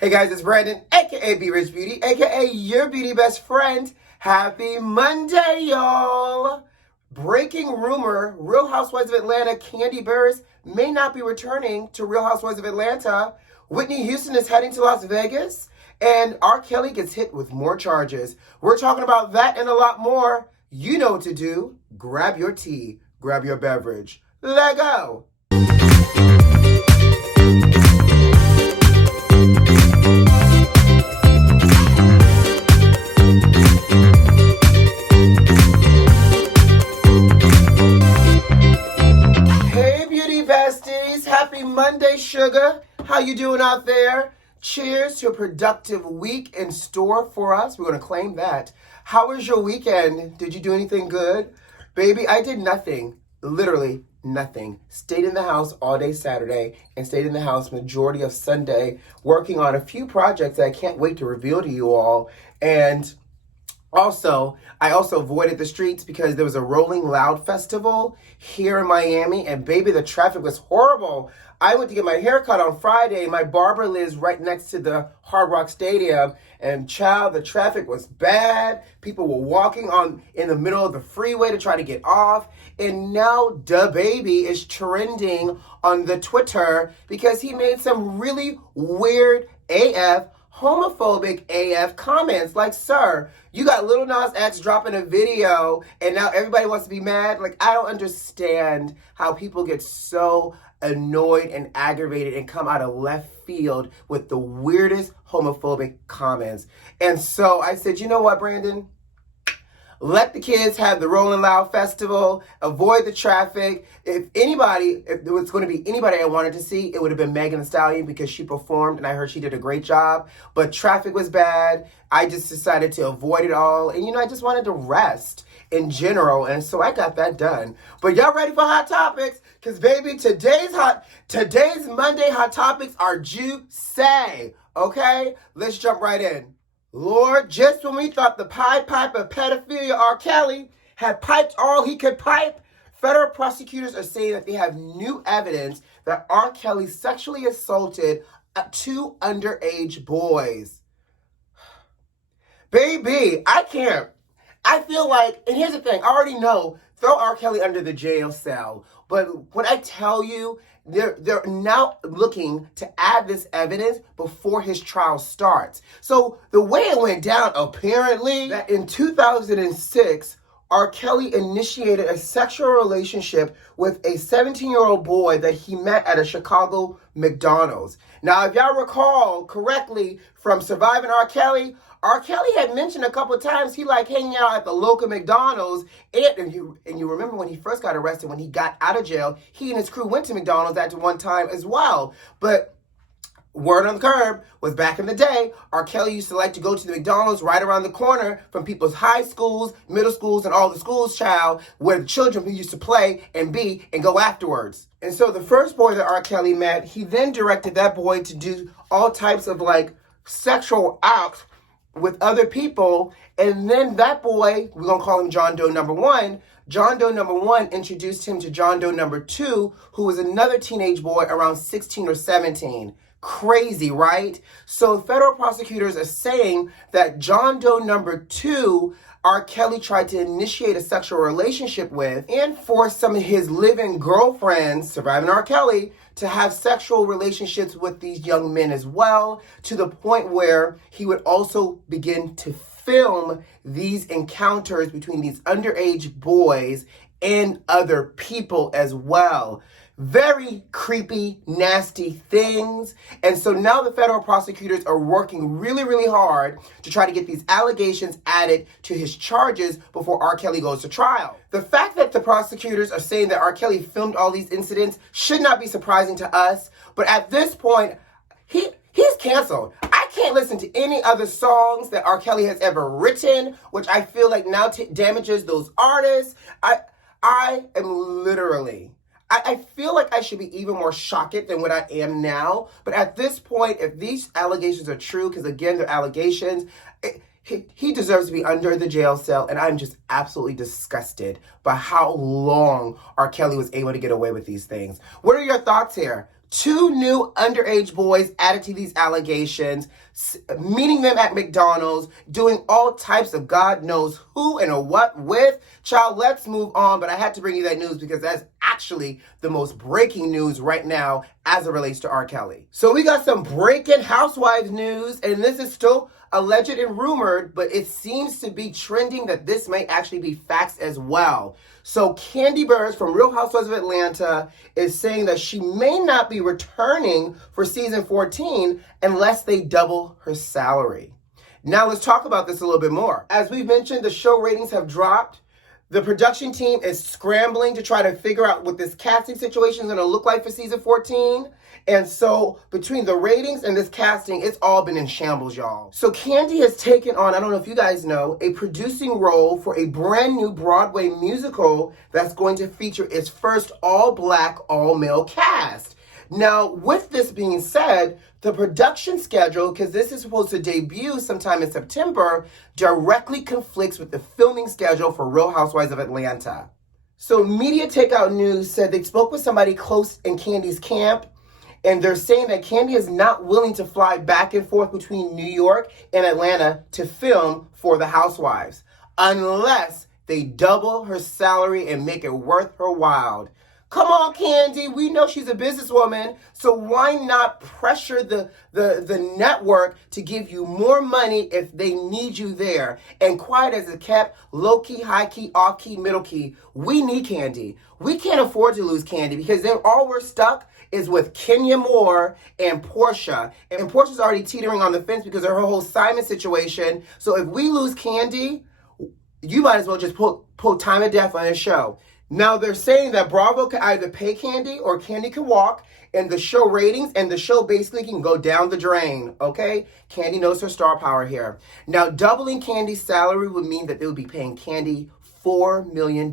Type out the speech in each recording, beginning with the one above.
Hey guys, it's Brandon, aka B.Rich Beauty, aka your beauty best friend. Happy Monday, y'all! Breaking rumor, Real Housewives of Atlanta KANDI may not be returning to Real Housewives of Atlanta. Whitney Houston is heading to Las Vegas, and R.Kelly gets hit with more charges. We're talking about that and a lot more. You know what to do. Grab your tea, grab your beverage. Let go! Happy Monday, sugar. How you doing out there? Cheers to a productive week in store for us. We're going to claim that. How was your weekend? Did you do anything good? Baby, I did nothing. Literally nothing. Stayed in the house all day Saturday and stayed in the house majority of Sunday working on a few projects that I can't wait to reveal to you all. And I also avoided the streets because there was a Rolling Loud festival here in Miami, and baby, the traffic was horrible. I went to get my hair cut on Friday. My barber lives right next to the Hard Rock Stadium, and child, the traffic was bad. People were walking in the middle of the freeway to try to get off, and now DaBaby is trending on the Twitter because he made some really weird AF homophobic AF comments. Like, sir, you got Lil Nas X dropping a video and now everybody wants to be mad. Like, I don't understand how people get so annoyed and aggravated and come out of left field with the weirdest homophobic comments. And so I said, you know what, Brandon? Let the kids have the Rolling Loud Festival, avoid the traffic. If there was going to be anybody I wanted to see, it would have been Megan Thee Stallion because she performed and I heard she did a great job. But traffic was bad. I just decided to avoid it all. And, I just wanted to rest in general. And so I got that done. But y'all ready for Hot Topics? Because, baby, today's Monday Hot Topics are juicy. Okay? Let's jump right in. Lord, just when we thought the Pied Piper pedophilia R.Kelly had piped all he could pipe, federal prosecutors are saying that they have new evidence that R.Kelly sexually assaulted two underage boys. Baby, I can't. I feel like, and here's the thing, I already know, throw R.Kelly under the jail cell. But when I tell you, they're now looking to add this evidence before his trial starts. So the way it went down, apparently, that in 2006, R.Kelly initiated a sexual relationship with a 17-year-old boy that he met at a Chicago McDonald's. Now, if y'all recall correctly from Surviving R.Kelly had mentioned a couple of times he like hanging out at the local McDonald's. And you remember when he first got arrested, when he got out of jail, he and his crew went to McDonald's at one time as well. But word on the curb was back in the day, R.Kelly used to like to go to the McDonald's right around the corner from people's high schools, middle schools, and all the schools, child, where the children used to play and be and go afterwards. And so the first boy that R.Kelly met, he then directed that boy to do all types of like sexual acts with other people, and then that boy, we're gonna call him John Doe number one. John Doe number one introduced him to John Doe number two, who was another teenage boy around 16 or 17. Crazy, right? So federal prosecutors are saying that John Doe number two, R.Kelly tried to initiate a sexual relationship with and force some of his living girlfriends, Surviving R.Kelly, to have sexual relationships with these young men as well, to the point where he would also begin to film these encounters between these underage boys and other people as well. Very creepy, nasty things. And so now the federal prosecutors are working really, really hard to try to get these allegations added to his charges before R.Kelly goes to trial. The fact that the prosecutors are saying that R.Kelly filmed all these incidents should not be surprising to us. But at this point, he's canceled. I can't listen to any other songs that R.Kelly has ever written, which I feel like now damages those artists. I am literally... I feel like I should be even more shocked than what I am now. But at this point, if these allegations are true, because again, they're allegations, he deserves to be under the jail cell. And I'm just absolutely disgusted by how long R. Kelly was able to get away with these things. What are your thoughts here? 2 new underage boys added to these allegations, meeting them at McDonald's, doing all types of God knows who and a what with. Child, let's move on, but I had to bring you that news because that's actually the most breaking news right now as it relates to R. Kelly. So we got some breaking Housewives news, and this is still alleged and rumored, but it seems to be trending that this may actually be facts as well. So KANDI from Real Housewives of Atlanta is saying that she may not be returning for season 14 unless they double her salary. Now let's talk about this a little bit more. As we've mentioned, the show ratings have dropped. The production team is scrambling to try to figure out what this casting situation is going to look like for season 14. And so between the ratings and this casting, it's all been in shambles, y'all. So KANDI has taken on, I don't know if you guys know, a producing role for a brand new Broadway musical that's going to feature its first all-black, all-male cast. Now, with this being said, the production schedule, because this is supposed to debut sometime in September, directly conflicts with the filming schedule for Real Housewives of Atlanta. So Media Takeout News said they spoke with somebody close in KANDI's camp, and they're saying that KANDI is not willing to fly back and forth between New York and Atlanta to film for the Housewives, unless they double her salary and make it worth her while. Come on, KANDI, we know she's a businesswoman, so why not pressure the network to give you more money if they need you there? And quiet as it kept, low-key, high-key, off-key, middle-key, we need KANDI. We can't afford to lose KANDI because then all we're stuck is with Kenya Moore and Portia. And Portia's already teetering on the fence because of her whole Simon situation. So if we lose KANDI, you might as well just pull time of death on this show. Now, they're saying that Bravo can either pay KANDI or KANDI can walk, and the show ratings and the show basically can go down the drain, okay? KANDI knows her star power here. Now, doubling KANDI's salary would mean that they would be paying KANDI $4 million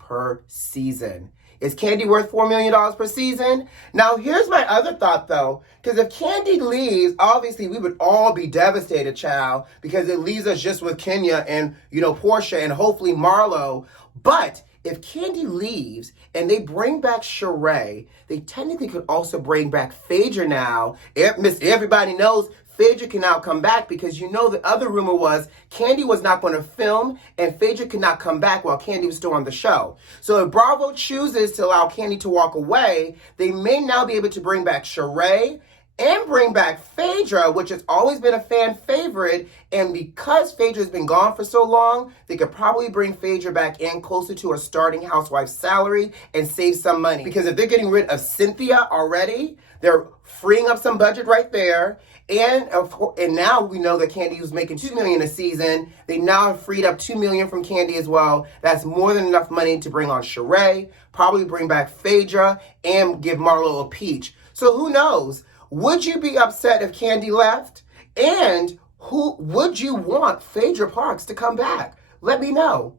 per season. Is KANDI worth $4 million per season? Now, here's my other thought, though, because if KANDI leaves, obviously we would all be devastated, child, because it leaves us just with Kenya and, Portia and hopefully Marlo. But if KANDI leaves and they bring back Sheree, they technically could also bring back Phaedra now. Everybody knows Phaedra can now come back because the other rumor was KANDI was not going to film and Phaedra could not come back while KANDI was still on the show. So if Bravo chooses to allow KANDI to walk away, they may now be able to bring back Sheree and bring back Phaedra, which has always been a fan favorite. And because Phaedra's been gone for so long, they could probably bring Phaedra back in closer to her starting housewife salary and save some money. Because if they're getting rid of Cynthia already, they're freeing up some budget right there. And now we know that KANDI was making $2 million a season. They now have freed up $2 million from KANDI as well. That's more than enough money to bring on Sheree, probably bring back Phaedra, and give Marlo a peach. So who knows? Would you be upset if KANDI left? And who would you want Phaedra Parks to come back? Let me know.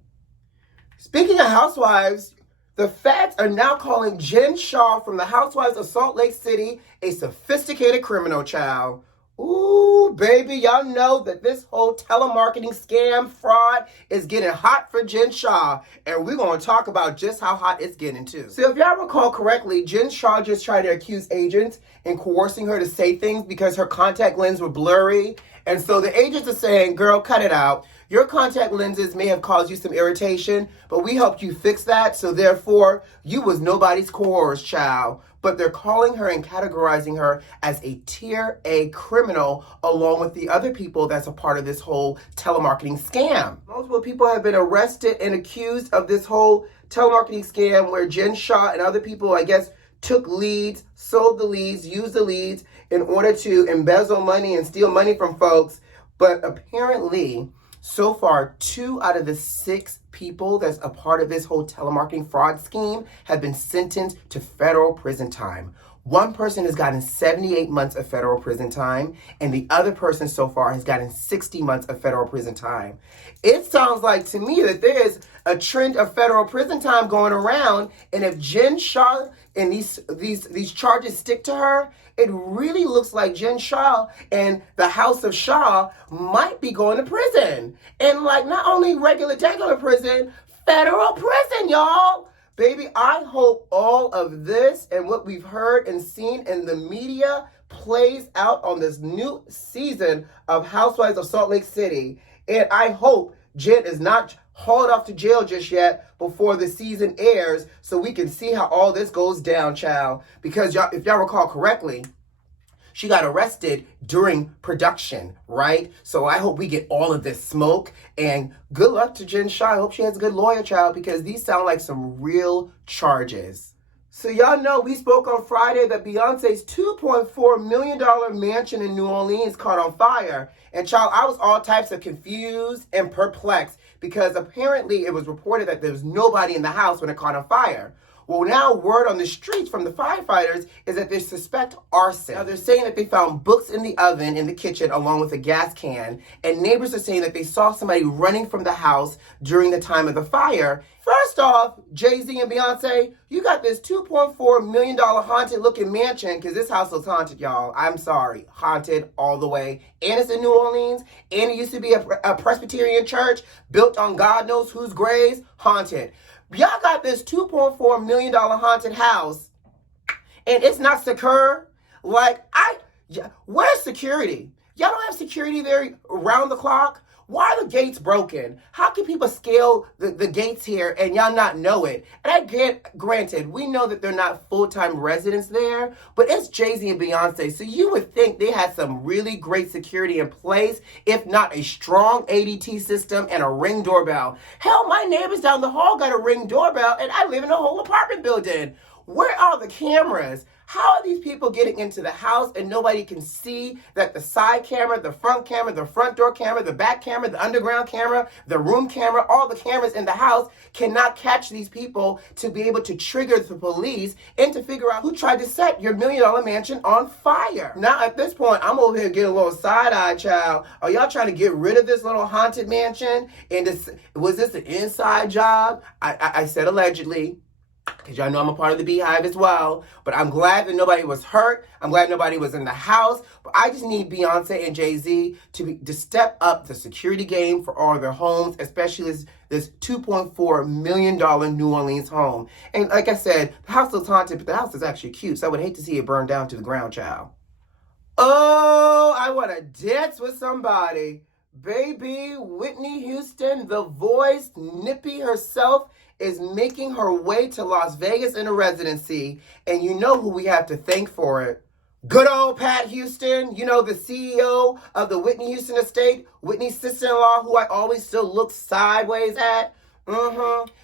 Speaking of Housewives, the feds are now calling Jen Shah from the Housewives of Salt Lake City a sophisticated criminal, child. Ooh, baby, y'all know that this whole telemarketing scam fraud is getting hot for Jen Shah, and we're going to talk about just how hot it's getting, too. So if y'all recall correctly, Jen Shah just tried to accuse agents and coercing her to say things because her contact lenses were blurry, and so the agents are saying, girl, cut it out. Your contact lenses may have caused you some irritation, but we helped you fix that, so therefore, you was nobody's coerced, child. But they're calling her and categorizing her as a tier A criminal along with the other people that's a part of this whole telemarketing scam. Multiple people have been arrested and accused of this whole telemarketing scam where Jen Shah and other people, I guess, took leads, sold the leads, used the leads in order to embezzle money and steal money from folks. But apparently, so far, 2 out of the 6 people that's a part of this whole telemarketing fraud scheme have been sentenced to federal prison time. One person has gotten 78 months of federal prison time, and the other person so far has gotten 60 months of federal prison time. It sounds like to me that there is a trend of federal prison time going around, and if Jen Shah and these charges stick to her, it really looks like Jen Shah and the House of Shah might be going to prison. And not only regular prison, federal prison, y'all. Baby, I hope all of this and what we've heard and seen in the media plays out on this new season of Housewives of Salt Lake City. And I hope Jen is not hauled off to jail just yet before the season airs so we can see how all this goes down, child. Because y'all, if y'all recall correctly, she got arrested during production, right? So I hope we get all of this smoke. And good luck to Jen Shah. I hope she has a good lawyer, child, because these sound like some real charges. So y'all know we spoke on Friday that Beyonce's $2.4 million mansion in New Orleans caught on fire. And child, I was all types of confused and perplexed because apparently it was reported that there was nobody in the house when it caught on fire. Well, now word on the streets from the firefighters is that they suspect arson. Now, they're saying that they found books in the oven in the kitchen along with a gas can, and neighbors are saying that they saw somebody running from the house during the time of the fire. First off, Jay-Z and Beyonce, you got this $2.4 million haunted-looking mansion, because this house looks haunted, y'all. I'm sorry. Haunted all the way. And it's in New Orleans, and it used to be a Presbyterian church built on God knows whose graves. Haunted. Y'all got this $2.4 million haunted house, and it's not secure. Like, where's security? Y'all don't have security there around the clock? Why are the gates broken? How can people scale the gates here and y'all not know it? And I get, granted, we know that they're not full-time residents there, but it's Jay-Z and Beyonce, so you would think they had some really great security in place, if not a strong ADT system and a Ring doorbell. Hell, my neighbors down the hall got a Ring doorbell, and I live in a whole apartment building. Where are the cameras? How are these people getting into the house and nobody can see that the side camera, the front door camera, the back camera, the underground camera, the room camera, all the cameras in the house cannot catch these people to be able to trigger the police and to figure out who tried to set your $1 million mansion on fire? Now, at this point, I'm over here getting a little side-eye, child. Are y'all trying to get rid of this little haunted mansion? And was this an inside job? I said allegedly, because y'all know I'm a part of the Beehive as well. But I'm glad that nobody was hurt. I'm glad nobody was in the house. But I just need Beyonce and Jay-Z to step up the security game for all their homes, especially this $2.4 million New Orleans home. And like I said, the house looks haunted, but the house is actually cute. So I would hate to see it burn down to the ground, child. Oh, I want to dance with somebody. Baby, Whitney Houston, the voice, Nippy herself, is making her way to Las Vegas in a residency, and you know who we have to thank for it. Good old Pat Houston, you know, the CEO of the Whitney Houston estate, Whitney's sister-in-law, who I always still look sideways at.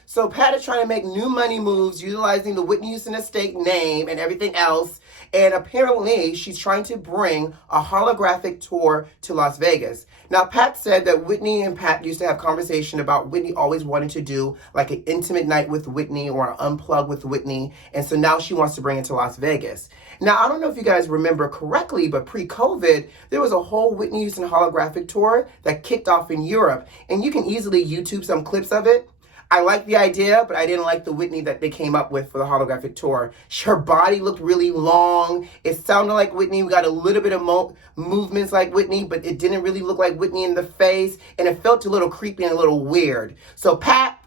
So Pat is trying to make new money moves utilizing the Whitney Houston estate name and everything else. And apparently she's trying to bring a holographic tour to Las Vegas. Now, Pat said that Whitney and Pat used to have conversation about Whitney always wanting to do like an intimate night with Whitney or an unplug with Whitney. And so now she wants to bring it to Las Vegas. Now, I don't know if you guys remember correctly, but pre-COVID, there was a whole Whitney Houston holographic tour that kicked off in Europe. And you can easily YouTube some clips of it. I like the idea, but I didn't like the Whitney that they came up with for the holographic tour. Her body looked really long. It sounded like Whitney. We got a little bit of movements like Whitney, but it didn't really look like Whitney in the face. And it felt a little creepy and a little weird. So, Pat,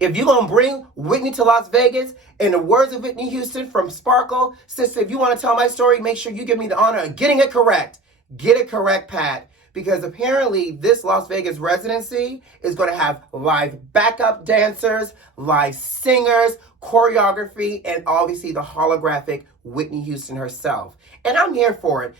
if you're going to bring Whitney to Las Vegas, in the words of Whitney Houston from Sparkle, sister, if you want to tell my story, make sure you give me the honor of getting it correct. Get it correct, Pat. Because apparently this Las Vegas residency is going to have live backup dancers, live singers, choreography, and obviously the holographic Whitney Houston herself. And I'm here for it.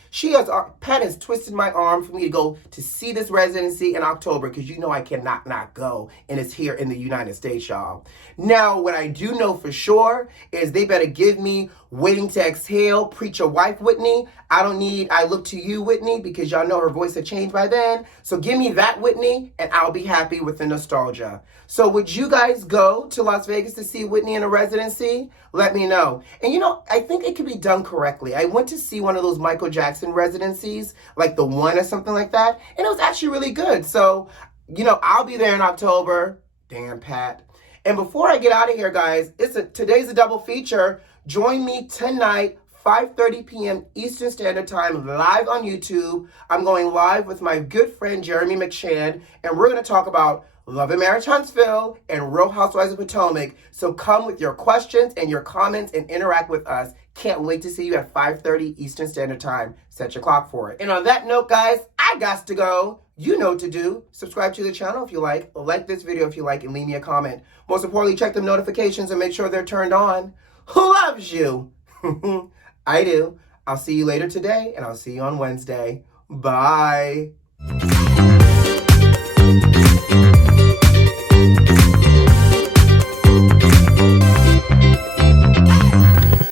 Pat has twisted my arm for me to go to see this residency in October because you know I cannot not go, and it's here in the United States, y'all. Now, what I do know for sure is they better give me Waiting to Exhale, Preacher Wife Whitney. I Look to You Whitney, because y'all know her voice had changed by then. So give me that Whitney, and I'll be happy with the nostalgia. So would you guys go to Las Vegas to see Whitney in a residency? Let me know. And you know, I think it could be done correctly. I went to see one of those Michael Jackson residencies, like the One or something like that, and it was actually really good. So, you know, I'll be there in October. Damn, Pat. And before I get out of here, guys, today's a double feature. Join me tonight, 5:30 p.m. Eastern Standard Time, live on YouTube. I'm going live with my good friend Jeremy McShann, and we're going to talk about Love and Marriage Huntsville, and Real Housewives of Potomac. So come with your questions and your comments and interact with us. Can't wait to see you at 5:30 Eastern Standard Time. Set your clock for it. And on that note, guys, I got to go. You know what to do. Subscribe to the channel if you like this video if you like, and leave me a comment. Most importantly, check the notifications and make sure they're turned on. Who loves you? I do. I'll see you later today, and I'll see you on Wednesday. Bye.